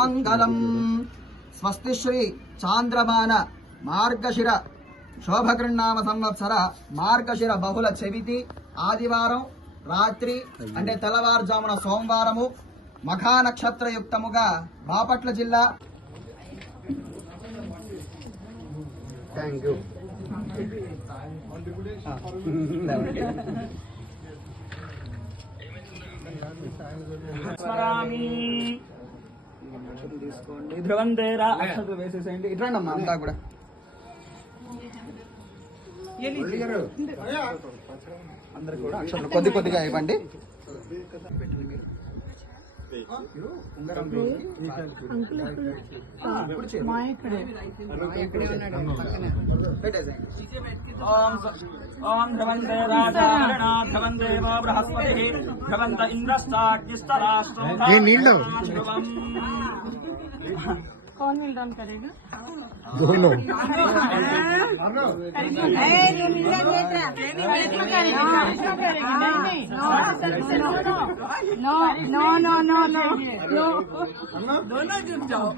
మంగళం. స్వస్తి శ్రీ చాంద్రమాన మార్గశిర శోభకృన్నామ సంవత్సర మార్గశిర బహుళ చవితి ఆదివారం రాత్రి అంటే తెల్లవారుజామున సోమవారము మఖా నక్షత్రయుక్తముగా బాపట్ల జిల్లా. తీసుకోండి, ధ్రువందేరా అక్షతలు వేసేసేయండి. ఇట్లండమ్మా అంతా కూడా అందరు కూడా అక్షతలు కొద్ది కొద్దిగా ఇవ్వండి. ఓం ధ్రువందే రాజా ధ్రువందేవ బృహస్పతి ధ్రువంత ఇంద్రష్టాగ్నిస్తరాష్ట్రం. कौन मिल डाउन करेगा? दोनों। दोनों जुट जाओ.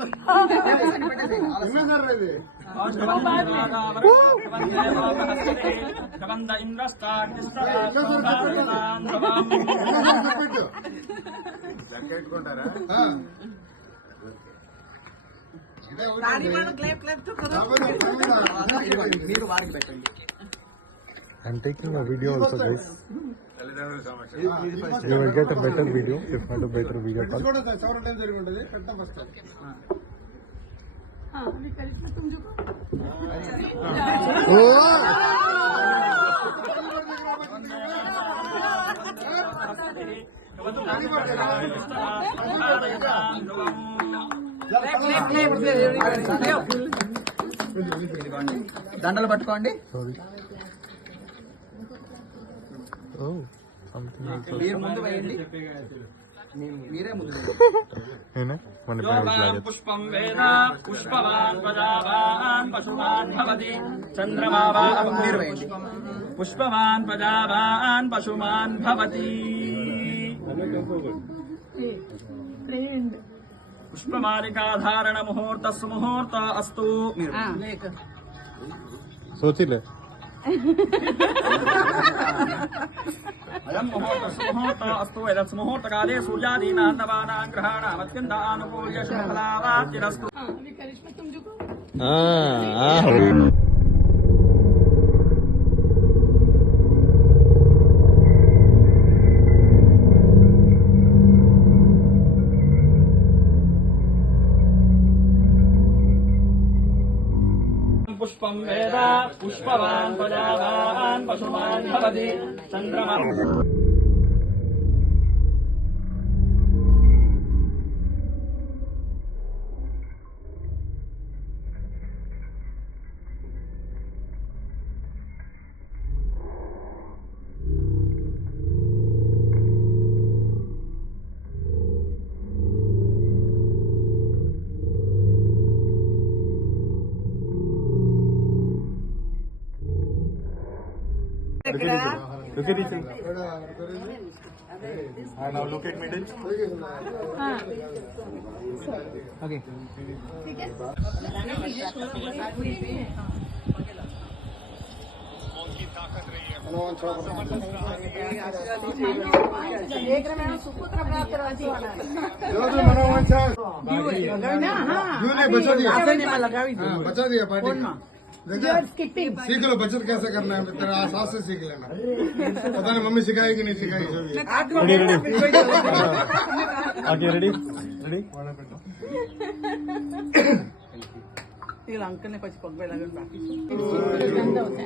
I'm taking a video also, guys. You will get a better video, if not a better video call. దండలు పట్టుకోండి. మీరు ముందు వేయండి, మీరే ముందు పుష్పం వేద పుష్పవాన్ ప్రజావాన్ పశుమాన్ భవతి చంద్రమా మీరు వేయండి. పుష్పవాన్ ప్రజావాన్ పశుమాన్ భవతి. పుష్పమాలికాధారణ ముహూర్త సుముహూర్త అస్తు. सोचिले अयं मुहूर्त सुमुहूर्त अस्तु. एतत् मुहूर्तकाले सूर्यादीनां नवानां ग्रहाणाम् अत्यन्त आनुकूल्य शुभफलावाप्तिरस्तु. पुष्पं वेद पुष्पवान् प्रजावान् पशुमान् भवति चन्द्रमा. Look at each other. Now look at middle. Okay. बचा दिया पार्टी. सीख लो बचत कैसे करना है, तेरा सास से सीख लेना. पता नहीं मम्मी सिखाई कि नहीं सिखाई. रेडी रेडी ఇలా అంకనే కొంచెం పొగ్గ లాగండి బాకి.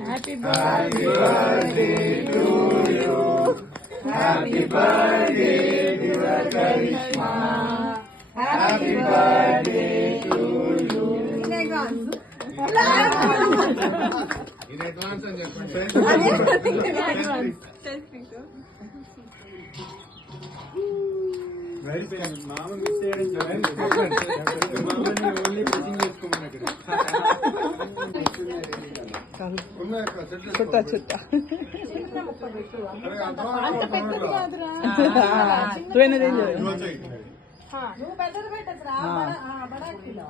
Happy birthday to you, happy birthday dear Karishma, happy birthday to you. ఇది అడ్వాన్స్ అని చెప్పండి. మామ మిస్ చేయడం ఓన్లీ పిచింగ్ చేసుకోమని అక్కడ చుట్టా చుట్టా నువ్వు పెద్దది పెట్టచ్చు రా బడా కిలో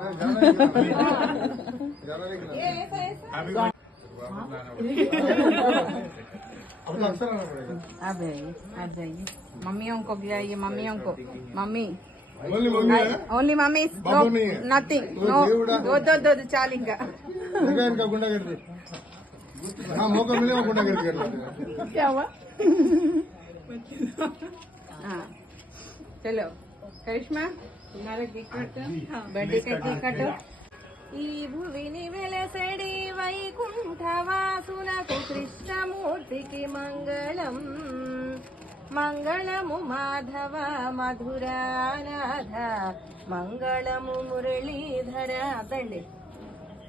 अब जाइए मम्मियों को भी आइए मम्मियों को mummy only mummy nothing no दो चाल इंका गुंडागर्दी हाँ मौका मिले गुंडागर्दी करना क्या हुआ हाँ चलो करिश्मा तुम्हारा केक कट बर्थडे का केक कटो ఈ భువిని వెలసడి వైకుంఠవాసులకు కృష్ణమూర్తికి మంగళం మంగళము మాధవ మధురానాథ మంగళము మురళీధర తండి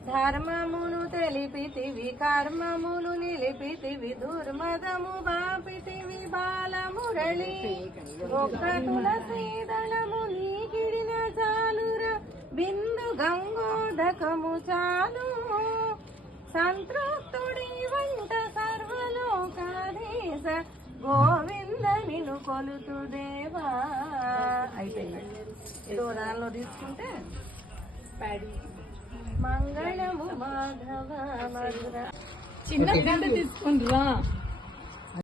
ధర్మమును తెలిపితివి కర్మమును నిలిపితివి దుర్మదము బాపితివి బాలమురళి ఒక్క తులసీదళము నీకిడిన చాలుర బిందు గంగోదకము చాలు సంతృప్తుడి వంట సర్వలోకాధీశ గోవింద నిన్ను కొలుతు దేవా అయిపోయింది ఏదో దానిలో తీసుకుంటే మంగళము మాధవ మధుర చిన్న తీసుకుంటారా